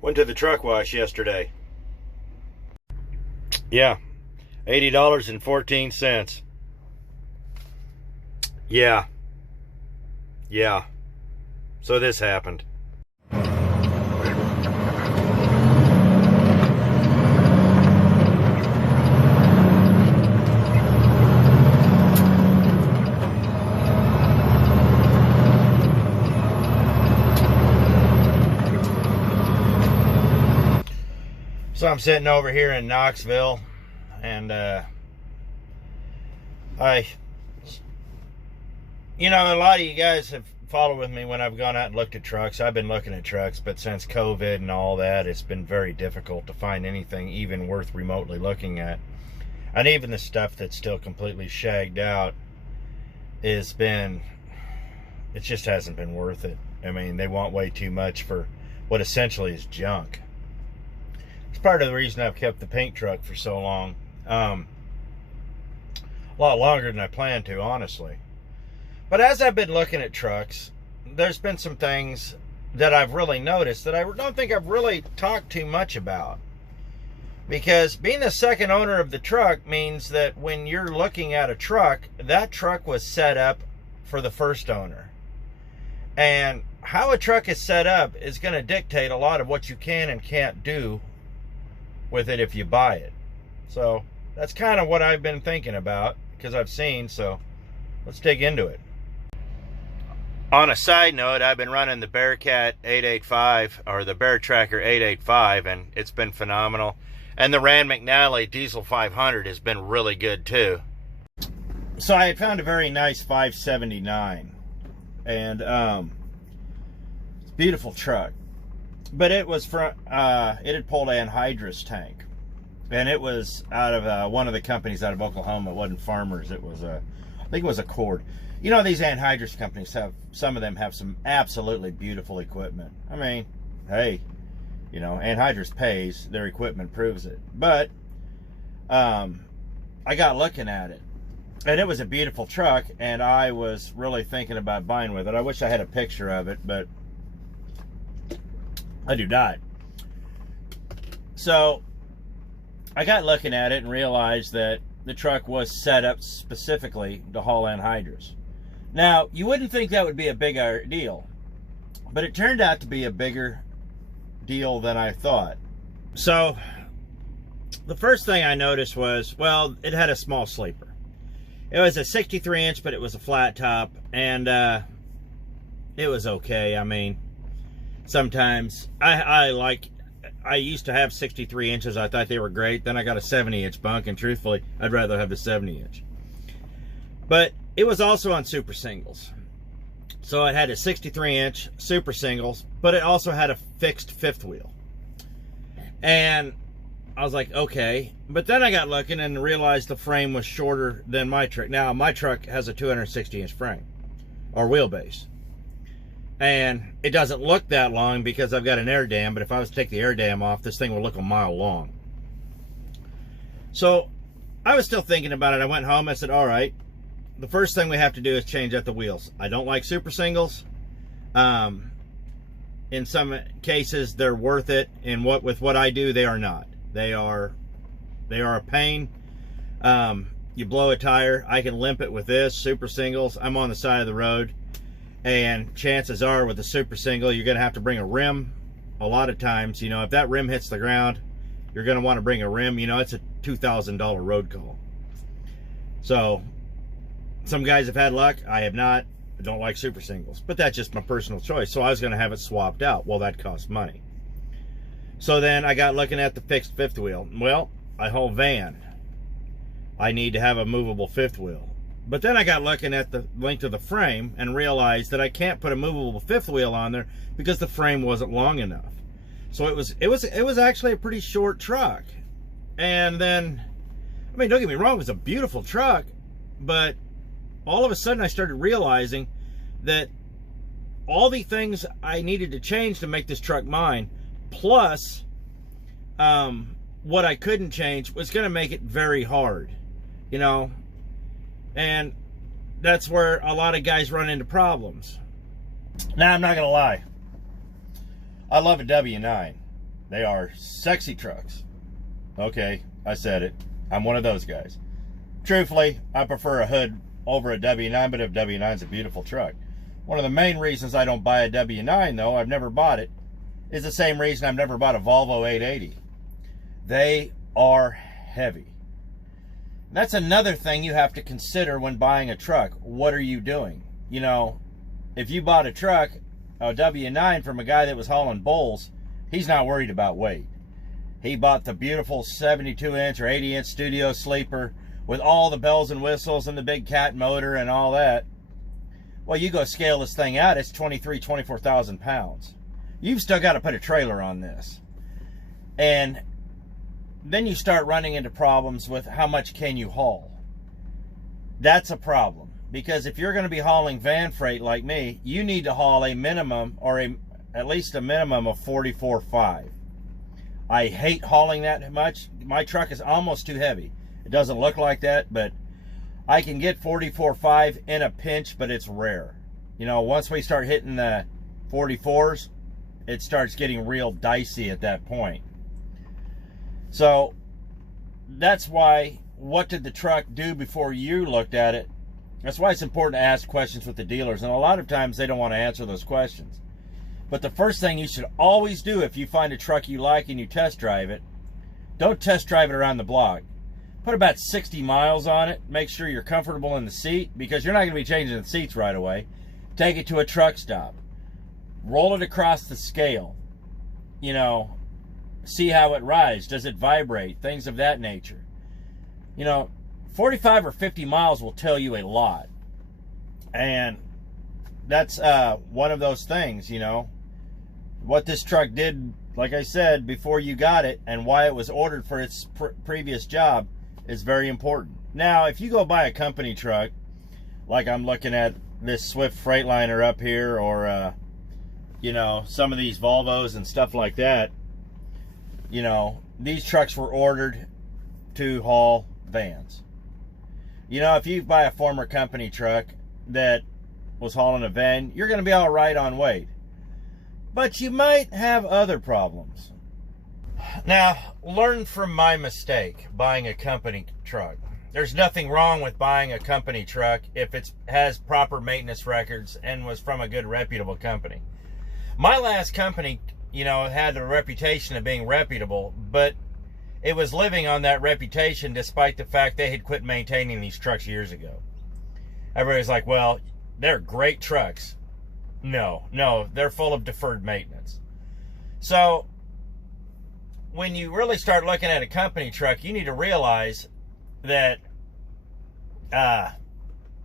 Went to the truck wash yesterday. Yeah, $80.14. Yeah. So this happened. So I'm sitting over here in Knoxville, and a lot of you guys have followed with me when I've gone out and looked at trucks. I've been looking at trucks, but since COVID and all that, it's been very difficult to find anything even worth remotely looking at. And even the stuff that's still completely shagged out it just hasn't been worth it. I mean, they want way too much for what essentially is junk. It's part of the reason I've kept the paint truck for so long. A lot longer than I planned to, honestly. But as I've been looking at trucks, there's been some things that I've really noticed that I don't think I've really talked too much about. Because being the second owner of the truck means that when you're looking at a truck, that truck was set up for the first owner. And how a truck is set up is going to dictate a lot of what you can and can't do with it if you buy it. So that's kind of what I've been thinking about because I've seen. So let's dig into it. On a side note, I've been running the Bearcat 885 or the Bear Tracker 885, and it's been phenomenal. And the Rand McNally Diesel 500 has been really good too. So I had found a very nice 579, and it's a beautiful truck. But it was from, it had pulled an anhydrous tank. And it was out of one of the companies out of Oklahoma. It wasn't Farmers. It was, I think it was Accord. You know, these anhydrous companies some of them have some absolutely beautiful equipment. I mean, hey, anhydrous pays. Their equipment proves it. But, I got looking at it. And it was a beautiful truck. And I was really thinking about buying with it. I wish I had a picture of it, but I do not. So I got looking at it and realized that the truck was set up specifically to haul anhydrous. Now, you wouldn't think that would be a big deal, but it turned out to be a bigger deal than I thought. So the first thing I noticed was, well, it had a small sleeper. It was a 63-inch, but it was a flat top, and it was okay. I mean, sometimes I used to have 63 inches. I thought they were great. Then I got a 70-inch bunk, and truthfully, I'd rather have the 70-inch. But it was also on super singles. So it had a 63-inch super singles, but it also had a fixed fifth wheel. And I was like, okay. But then I got looking and realized the frame was shorter than my truck. Now, my truck has a 260-inch frame, or wheelbase. And it doesn't look that long because I've got an air dam, but if I was to take the air dam off, this thing would look a mile long. So I was still thinking about it. I went home, I said, all right, the first thing we have to do is change out the wheels. I don't like super singles. In some cases, they're worth it. And with what I do, they are not. They are a pain. You blow a tire. I can limp it with this. Super singles, I'm on the side of the road. And chances are with a super single, you're going to have to bring a rim. A lot of times, if that rim hits the ground, you're going to want to bring a rim. It's a $2,000 road call. So some guys have had luck. I have not. I don't like super singles. But that's just my personal choice. So I was going to have it swapped out. Well, that costs money. So then I got looking at the fixed fifth wheel. Well, I haul van. I need to have a movable fifth wheel. But then I got looking at the length of the frame and realized that I can't put a movable fifth wheel on there because the frame wasn't long enough. So it was actually a pretty short truck. And then, I mean, don't get me wrong, it was a beautiful truck, but all of a sudden I started realizing that all the things I needed to change to make this truck mine, plus what I couldn't change, was going to make it very hard, and that's where a lot of guys run into problems. Now, I'm not going to lie. I love a W9. They are sexy trucks. Okay, I said it. I'm one of those guys. Truthfully, I prefer a hood over a W9, but a W9 is a beautiful truck. One of the main reasons I don't buy a W9, though, I've never bought it, is the same reason I've never bought a Volvo 880. They are heavy. That's another thing you have to consider when buying a truck. What are you doing? You know, if you bought a truck, a W9 from a guy that was hauling bulls, he's not worried about weight. He bought the beautiful 72-inch or 80-inch studio sleeper with all the bells and whistles and the big cat motor and all that. Well, you go scale this thing out, it's 24,000 pounds. You've still got to put a trailer on this. And then you start running into problems with how much can you haul. That's a problem. Because if you're going to be hauling van freight like me, you need to haul a minimum, or at least a minimum of 44.5. I hate hauling that much. My truck is almost too heavy. It doesn't look like that, but I can get 44.5 in a pinch, but it's rare. You know, once we start hitting the 44s, it starts getting real dicey at that point. So that's why, what did the truck do before you looked at it? That's why it's important to ask questions with the dealers, and a lot of times they don't want to answer those questions. But the first thing you should always do if you find a truck you like and you test drive it, don't test drive it around the block. Put about 60 miles on it. Make sure you're comfortable in the seat, because you're not going to be changing the seats right away. Take it to a truck stop. Roll it across the scale. You know, see how it rides. Does it vibrate? Things of that nature. You know, 45 or 50 miles will tell you a lot. And that's one of those things, you know. What this truck did, like I said, before you got it, and why it was ordered for its previous job is very important. Now, if you go buy a company truck, like I'm looking at this Swift Freightliner up here, or, you know, some of these Volvos and stuff like that, you know, these trucks were ordered to haul vans. You know, if you buy a former company truck that was hauling a van, you're going to be all right on weight. But you might have other problems. Now, learn from my mistake buying a company truck. There's nothing wrong with buying a company truck if it has proper maintenance records and was from a good, reputable company. My last company, you know, had a reputation of being reputable, but it was living on that reputation despite the fact they had quit maintaining these trucks years ago. Everybody's like, well, they're great trucks. No, they're full of deferred maintenance. So when you really start looking at a company truck, you need to realize that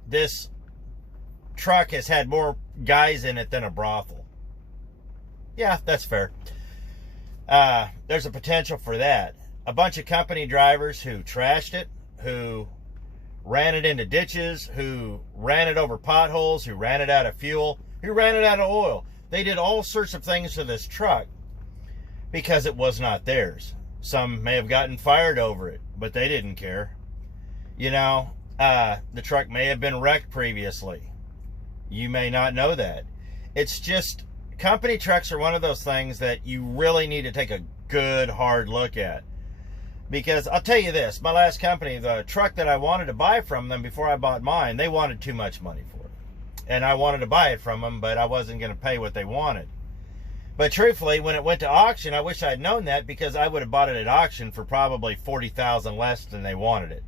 this truck has had more guys in it than a brothel. Yeah, that's fair. There's a potential for that. A bunch of company drivers who trashed it, who ran it into ditches, who ran it over potholes, who ran it out of fuel, who ran it out of oil. They did all sorts of things to this truck because it was not theirs. Some may have gotten fired over it, but they didn't care. You know, the truck may have been wrecked previously. You may not know that. It's just, company trucks are one of those things that you really need to take a good, hard look at. Because I'll tell you this, my last company, the truck that I wanted to buy from them before I bought mine, they wanted too much money for it. And I wanted to buy it from them, but I wasn't going to pay what they wanted. But truthfully, when it went to auction, I wish I'd known that, because I would have bought it at auction for probably $40,000 less than they wanted it.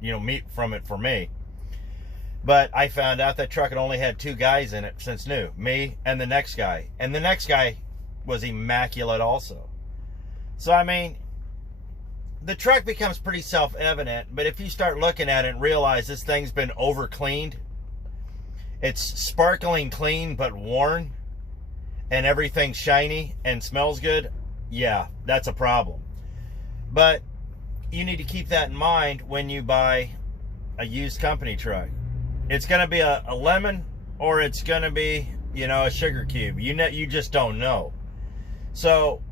You know, from it for me. But I found out that truck had only had 2 guys in it since new. Me and the next guy. And the next guy was immaculate also. So, I mean, the truck becomes pretty self-evident, but if you start looking at it and realize this thing's been over-cleaned, it's sparkling clean but worn, and everything's shiny and smells good, yeah, that's a problem. But you need to keep that in mind when you buy a used company truck. It's going to be a lemon, or it's going to be, you know, a sugar cube. You just don't know. So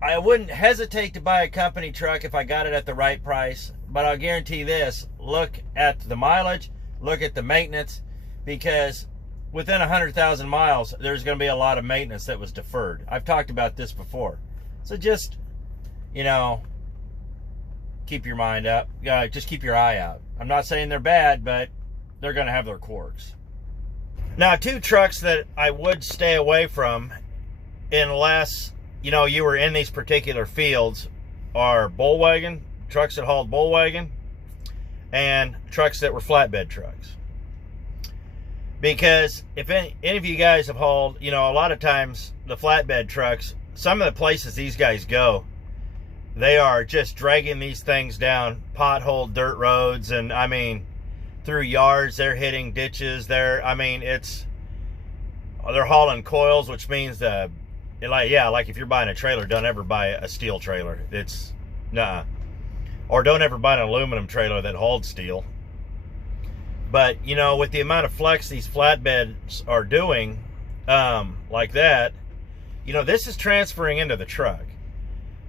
I wouldn't hesitate to buy a company truck if I got it at the right price, but I'll guarantee this: look at the mileage, look at the maintenance, because within 100,000 miles, there's going to be a lot of maintenance that was deferred. I've talked about this before. So just, keep your mind up. Just keep your eye out. I'm not saying they're bad, but they're going to have their quirks. Now, 2 trucks that I would stay away from unless, you were in these particular fields are Bullwagon, trucks that hauled Bullwagon, and trucks that were flatbed trucks. Because if any of you guys have hauled, a lot of times the flatbed trucks, some of the places these guys go, they are just dragging these things down pothole dirt roads, and through yards. They're hitting ditches. They're hauling coils, which means like if you're buying a trailer, don't ever buy a steel trailer. It's nuh-uh. Or don't ever buy an aluminum trailer that hauled steel. But with the amount of flex these flatbeds are doing, like that, this is transferring into the truck.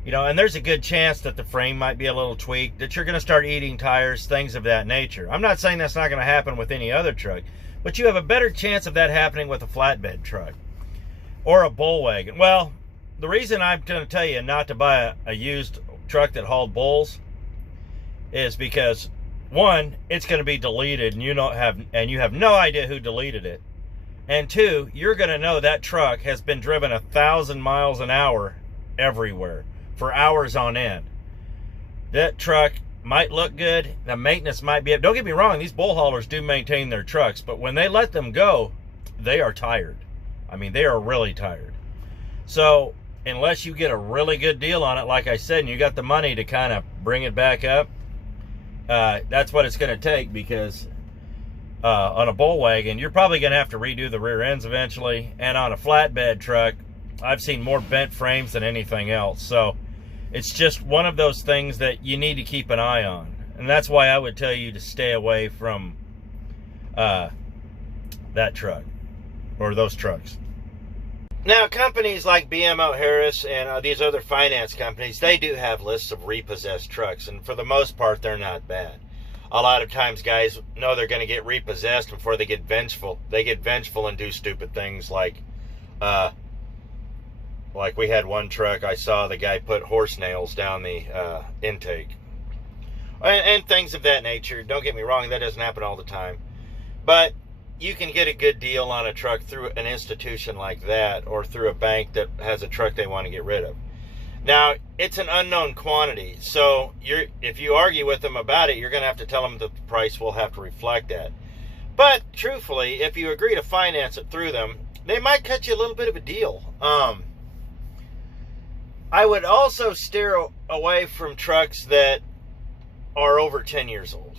And there's a good chance that the frame might be a little tweaked, that you're going to start eating tires, things of that nature. I'm not saying that's not going to happen with any other truck, but you have a better chance of that happening with a flatbed truck or a Bullwagon. Well, the reason I'm going to tell you not to buy a used truck that hauled bulls is because, one, it's going to be deleted and you have no idea who deleted it. And 2, you're going to know that truck has been driven 1,000 miles an hour everywhere for hours on end. That truck might look good. The maintenance might be up. Don't get me wrong, these bull haulers do maintain their trucks, but when they let them go, they are tired. They are really tired. So unless you get a really good deal on it, like I said, and you got the money to kind of bring it back up, that's what it's going to take, because on a Bullwagon, you're probably going to have to redo the rear ends eventually. And on a flatbed truck, I've seen more bent frames than anything else. So it's just one of those things that you need to keep an eye on. And that's why I would tell you to stay away from that truck or those trucks. Now, companies like BMO Harris and these other finance companies, they do have lists of repossessed trucks. And for the most part, they're not bad. A lot of times guys know they're going to get repossessed before they get vengeful. They get vengeful and do stupid things like we had one truck, I saw the guy put horse nails down the intake. And things of that nature. Don't get me wrong, that doesn't happen all the time. But you can get a good deal on a truck through an institution like that, or through a bank that has a truck they want to get rid of. Now, it's an unknown quantity, so if you argue with them about it, you're going to have to tell them that the price will have to reflect that. But truthfully, if you agree to finance it through them, they might cut you a little bit of a deal. I would also steer away from trucks that are over 10 years old.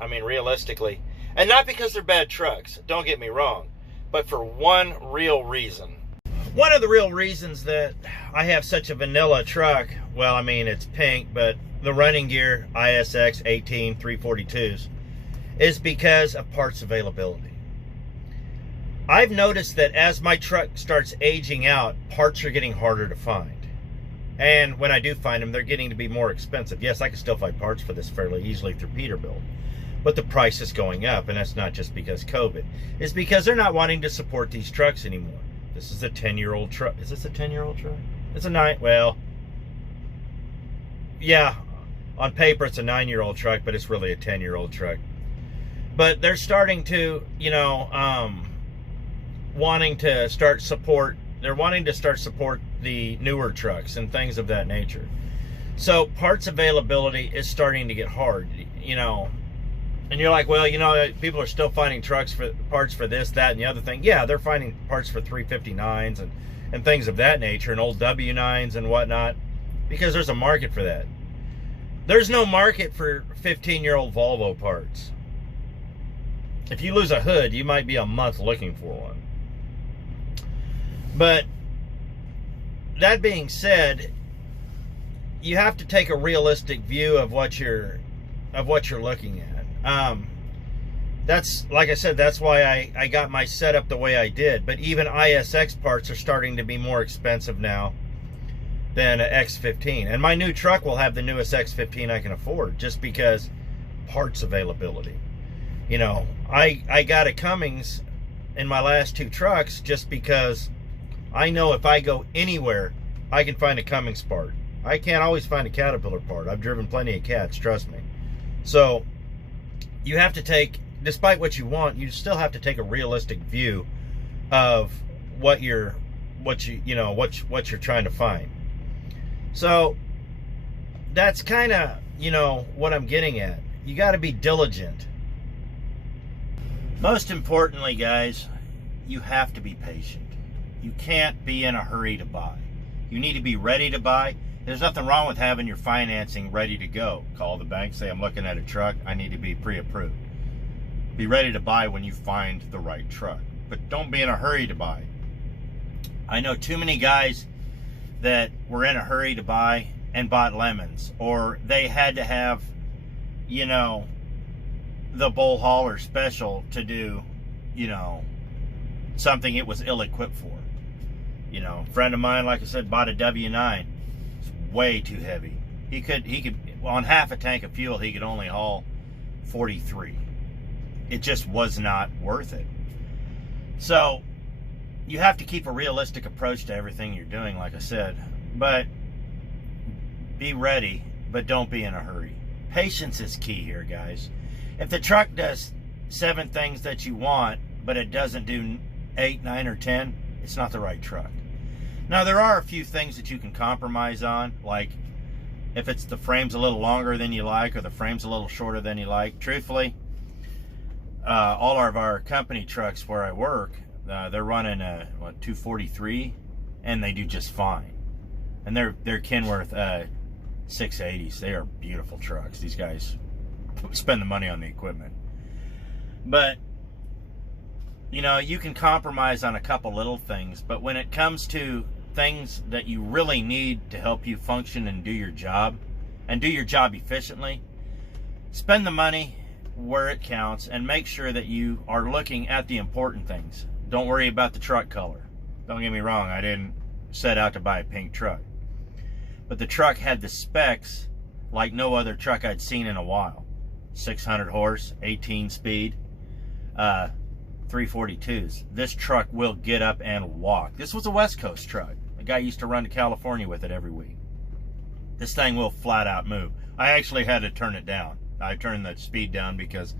Realistically. And not because they're bad trucks, don't get me wrong, but for one real reason. One of the real reasons that I have such a vanilla truck, well, it's pink, but the running gear ISX 18 342s, is because of parts availability. I've noticed that as my truck starts aging out, parts are getting harder to find. And when I do find them, they're getting to be more expensive. Yes, I can still find parts for this fairly easily through Peterbilt, but the price is going up, and that's not just because COVID. It's because they're not wanting to support these trucks anymore. This is a 10-year-old truck. Is this a 10-year-old truck? It's a 9, well, yeah, on paper it's a 9-year-old truck, but it's really a 10-year-old truck. But they're starting to, wanting to start support the newer trucks and things of that nature. So parts availability is starting to get hard, And you're like, well, people are still finding parts for this, that, and the other thing. Yeah, they're finding parts for 359s and things of that nature, and old W9s and whatnot, because there's a market for that. There's no market for 15-year-old Volvo parts. If you lose a hood, you might be a month looking for one. But that being said, you have to take a realistic view of what you're looking at. That's, like I said, that's why I got my setup the way I did. But even ISX parts are starting to be more expensive now than an X15. And my new truck will have the newest X15 I can afford, just because parts availability. I got a Cummins in my last 2 trucks just because I know if I go anywhere I can find a Cummins part. I can't always find a Caterpillar part. I've driven plenty of cats, trust me. So you have to take, despite what you want, you still have to take a realistic view of what you're trying to find. So that's kind of, what I'm getting at. You got to be diligent. Most importantly, guys, you have to be patient. You can't be in a hurry to buy. You need to be ready to buy. There's nothing wrong with having your financing ready to go. Call the bank, say, I'm looking at a truck, I need to be pre-approved. Be ready to buy when you find the right truck. But don't be in a hurry to buy. I know too many guys that were in a hurry to buy and bought lemons, or they had to have, the bull hauler special to do, something it was ill-equipped for. A friend of mine, like I said, bought a W9. It's way too heavy. He could, on half a tank of fuel, he could only haul 43. It just was not worth it. So you have to keep a realistic approach to everything you're doing, like I said, but be ready, but don't be in a hurry. Patience is key here, guys. If the truck does 7 things that you want, but it doesn't do 8, 9, or 10, it's not the right truck. Now, there are a few things that you can compromise on, like if it's the frame's a little longer than you like, or the frame's a little shorter than you like. Truthfully, all of our company trucks where I work, they're running a 243, and they do just fine. And they're Kenworth 680s. They are beautiful trucks. These guys spend the money on the equipment. But you can compromise on a couple little things, but when it comes to things that you really need to help you function and do your job, and do your job efficiently, spend the money where it counts and make sure that you are looking at the important things. Don't worry about the truck color. Don't get me wrong, I didn't set out to buy a pink truck, but the truck had the specs like no other truck I'd seen in a while. 600 horse, 18 speed, 342s. This truck will get up and walk. This was a West Coast truck. The guy used to run to California with it every week. This thing will flat out move. I actually had to turn it down. I turned the speed down because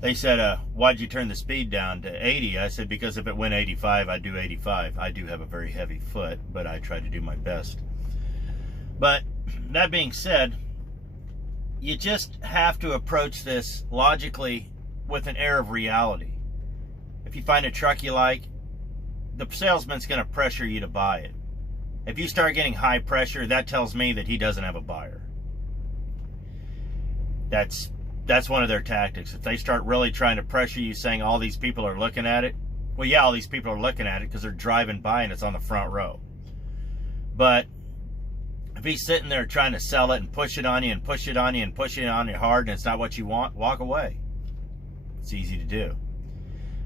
they said, why'd you turn the speed down to 80? I said, because if it went 85, I'd do 85. I do have a very heavy foot, but I try to do my best. But that being said, you just have to approach this logically with an air of reality. If you find a truck you like, the salesman's going to pressure you to buy it. If you start getting high pressure, that tells me that he doesn't have a buyer. That's one of their tactics. If they start really trying to pressure you, saying all these people are looking at it, well, yeah, all these people are looking at it because they're driving by and it's on the front row. But if he's sitting there trying to sell it and push it on you and push it on you and push it on you hard and it's not what you want, walk away. It's easy to do.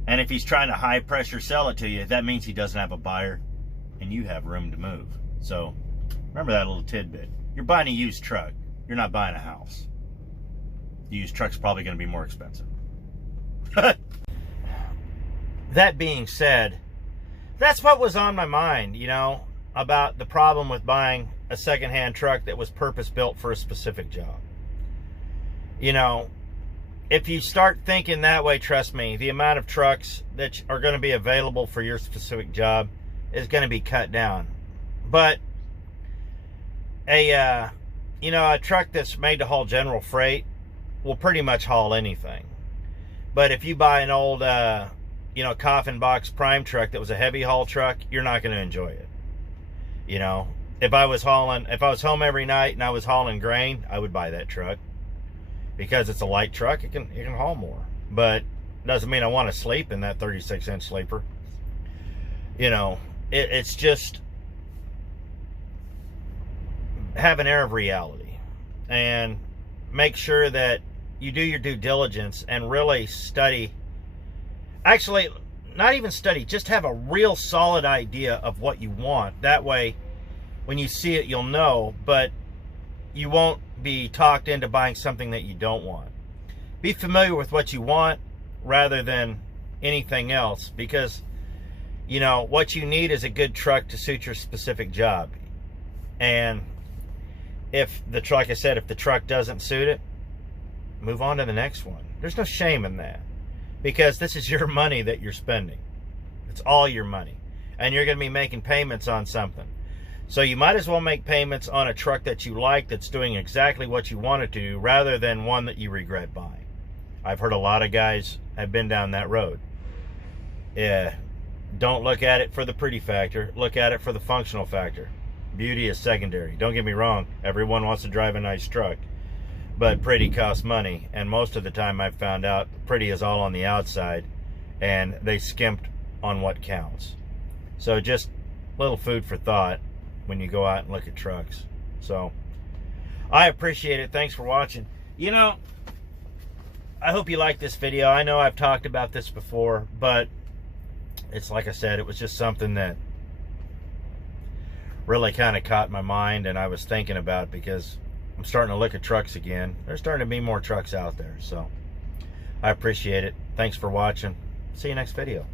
And if he's trying to high pressure sell it to you, that means he doesn't have a buyer and you have room to move. So remember that little tidbit. You're buying a used truck. You're not buying a house. The used truck's probably going to be more expensive. That being said, that's what was on my mind, about the problem with buying a secondhand truck that was purpose-built for a specific job. If you start thinking that way, trust me, the amount of trucks that are going to be available for your specific job is going to be cut down. But a truck that's made to haul general freight will pretty much haul anything. But if you buy an old, coffin box prime truck that was a heavy haul truck, you're not going to enjoy it. If I was home every night and I was hauling grain, I would buy that truck because it's a light truck. It can haul more, but doesn't mean I want to sleep in that 36-inch sleeper. It's just have an air of reality and make sure that you do your due diligence and really study. Actually, not even study, just have a real solid idea of what you want. That way, when you see it, you'll know, but you won't be talked into buying something that you don't want. Be familiar with what you want rather than anything else, because, what you need is a good truck to suit your specific job. And if like I said, if the truck doesn't suit it, move on to the next one. There's no shame in that, because this is your money that you're spending. It's all your money, and you're going to be making payments on something. So you might as well make payments on a truck that you like, that's doing exactly what you want it to do, rather than one that you regret buying. I've heard a lot of guys have been down that road. Don't look at it for the pretty factor. Look at it for the functional factor. Beauty is secondary. Don't get me wrong. Everyone wants to drive a nice truck, but pretty costs money. And most of the time I've found out pretty is all on the outside, and they skimped on what counts. So just a little food for thought when you go out and look at trucks. So I appreciate it. Thanks for watching. You know, I hope you like this video. I know I've talked about this before, but it's like I said, it was just something that really kind of caught my mind, and I was thinking about, because I'm starting to look at trucks again. There's starting to be more trucks out there. So I appreciate it. Thanks for watching. See you next video.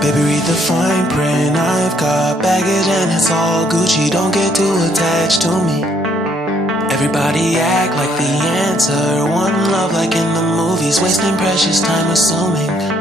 Baby, read the fine print. I've got baggage and it's all Gucci. Don't get too attached to me. Everybody act like the answer. One love like in the movies, wasting precious time assuming